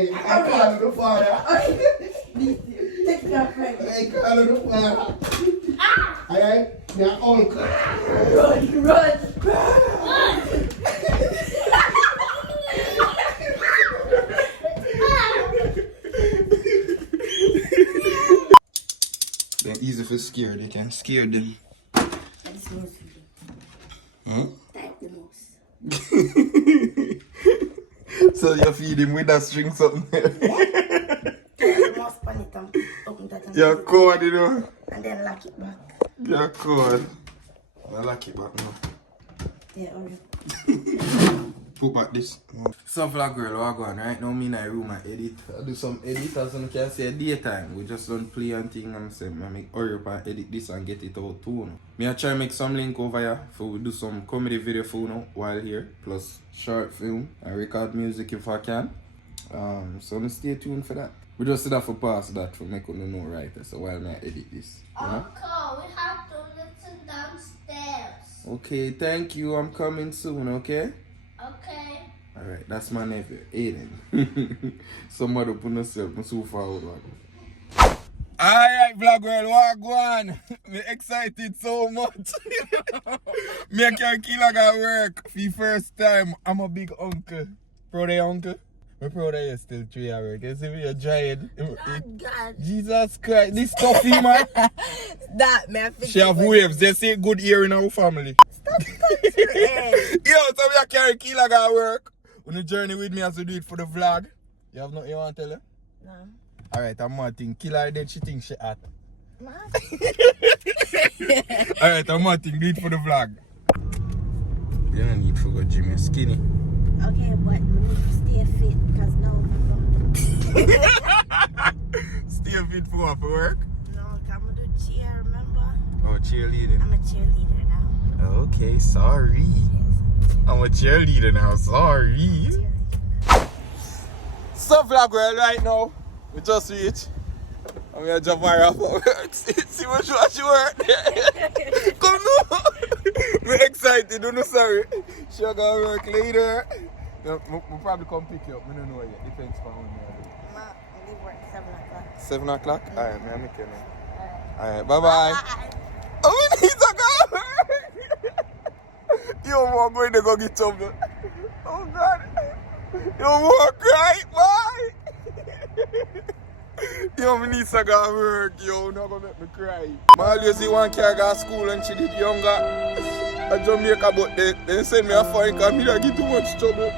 Hey, I call the father. Take your friend. Hey, call the father. Alright, your uncle. Run. They're easy for scare, they can scare them. That's the most. Huh? That's the most. So you feed him with that string something there. You're cold, you know. And then lock it back. You're cold. I lock it back now. Yeah, alright. Put back this. So vlog girl, what go on? Right now, me in my room, I edit. I do some edit as you can see daytime. We just don't play and thing. I'm saying, I make hurry up and edit this and get it out too. No? Me I try make some link over here for we do some comedy video for you while here. Plus short film. I record music if I can. So stay tuned for that. We just sit there for past that to make you know right. So while I edit this. Uncle, we have to listen downstairs. Okay, thank you. I'm coming soon, okay? Okay. Alright, that's my nephew, Aiden. Somebody put yourself so forward. Alright, vlog world, what go on? Me excited so much. Me can kill like I work for the first time. I'm a big uncle. Proud of your uncle? I'm proud of you still 3 hours. You see me, you're giant. God. Jesus Christ, this stuffy man. That man. She have waves, they say good ear in our family. Stop touching your head. Yo, so we carry key like I work. On the journey with me as we do it for the vlog. You have nothing you want to tell her? No. Alright, I'm more thing. Killer dead, she thinks she hot. Man. Alright, I'm more thing. Do it for the vlog. You don't need to go gym, you're skinny. Okay, but we need to stay fit because now I'm Stay fit for what, for work? No, I'm going to do cheer, remember? Oh, cheerleading. I'm a cheerleader now. Okay, sorry. I'm a cheerleader now, sorry. So vlog world right now. We just reach. I'm gonna jump right off of work. See what she work. Come on. I'm excited, don't know sorry. She gonna work later. We'll probably come pick you up. I don't know yet. Depends on when you're Ma, we leave work 7 o'clock. 7 o'clock? Alright, man, make it now. Alright, bye-bye. Oh, we need to go. You won't go in there go get trouble. Oh God. You won't cry, boy. Yo, me need to go work, yo, not gonna make me cry. I always see one kid go to school and she did younger at Jamaica, but they send me a fine because me don't get too much trouble.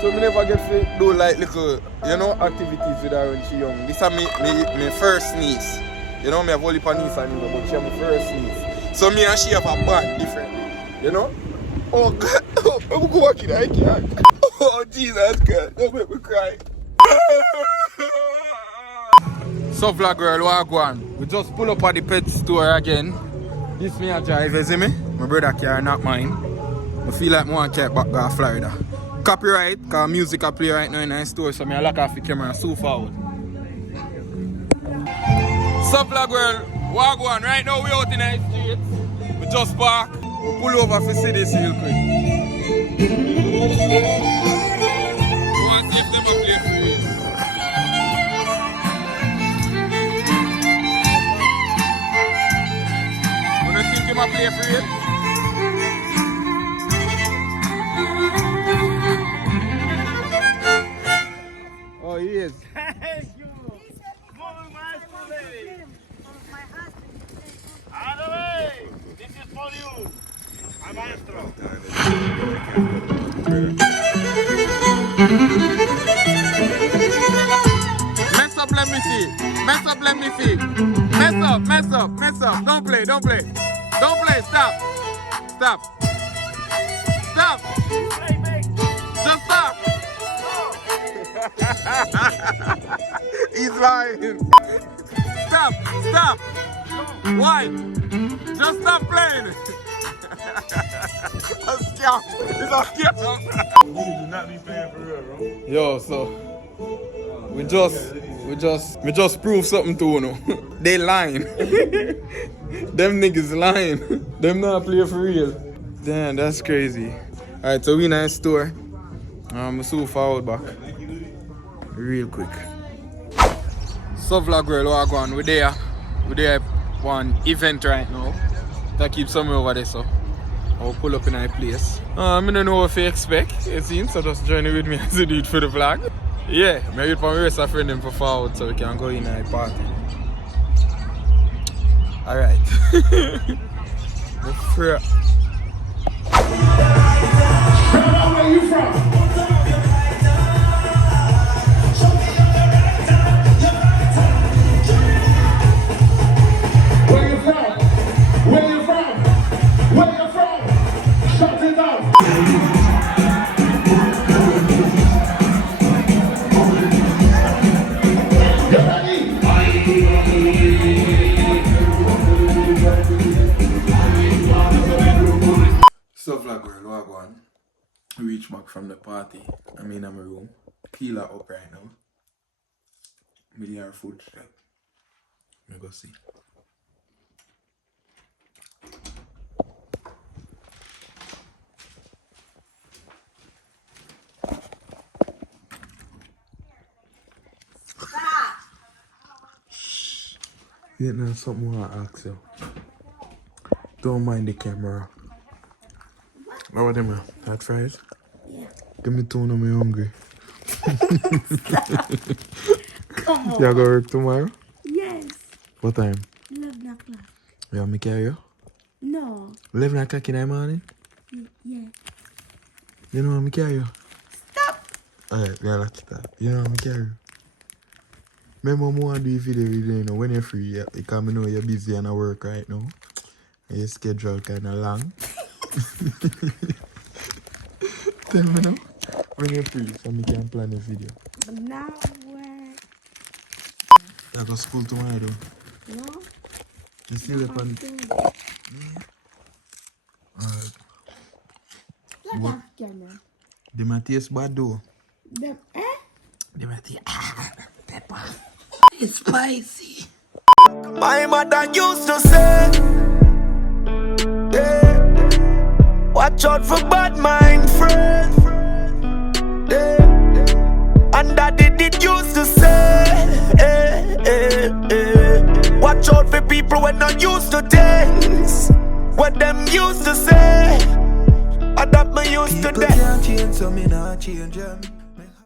So me never get to do like little, you know, activities with her when she young. This is me first niece. You know, me have only one niece and you know, but she have my first niece. So me and she have a bond differently, you know? Oh God, I'm going to I can't. Oh Jesus God, don't make me cry. So vlog girl, what go on? We just pull up at the pet store again. This me a drive, you see me? My brother car, not mine. I feel like I want to get back to Florida. Copyright, because music I play right now in the store, so I lock off the camera so forward. So vlog girl, what go on? Right now we out in the street. We just park. We pull over for see this real quick. We want to see if them a play free. You don't think him a play for you? Oh, he is. Thank you. Moving masterfully. Out of the way. This is for you. I'm maestro. Mess up, let me see. Mess up, let me see. Mess up, mess up, mess up. Don't play, don't play. Don't play, stop. Stop. Stop. Play, mate. Just stop. He's lying. Stop, stop. Why? Just stop playing. A scam. It's a scam. You do not be playing for real, bro. Yo, so we just proved something to you. They lying. Them niggas lying. Them not play for real. Damn, that's crazy. Alright, so we in a store. So forward back. real quick. So vlog world, what go on? We're there one event right now. That keeps somewhere over there, so I'll pull up in a place. I don't know what to expect, it seems, so just join with me as I do it for the vlog. Yeah, maybe for me rest a friend for forward so we can go in a party. Alright. Where are you from? So vlog world, what go on? Reach back from the party. I'm in my room. Peeler up right now. Million food shop. Let me go see. Yeah, now something I want to ask you. Don't mind the camera. How are them, man? Hot fries? Yeah. Give me two, I'm hungry. Come on. You go work tomorrow? Yes. What time? 11 o'clock. You want me to carry you? No. 11 o'clock in the morning? Yeah. You know what me carry you? Stop. Alright, we are like that. You know what me carry you? Remember I want to do video every day, you know, when you're free, yeah, because I know you're busy and I work right now. And your schedule kind of long. Tell me now, when you're free, so I can plan a video. Now work. I go to school tomorrow though. No. You still up on... Alright. What? Camera. They might taste bad though. Them, eh? They might taste... pepper. It's spicy. My mother used to say, yeah, watch out for bad mind friends. Yeah. And daddy did used to say, watch out for people when not used to things. What them used to say, adapt me used to them. People can't change, so me not change them.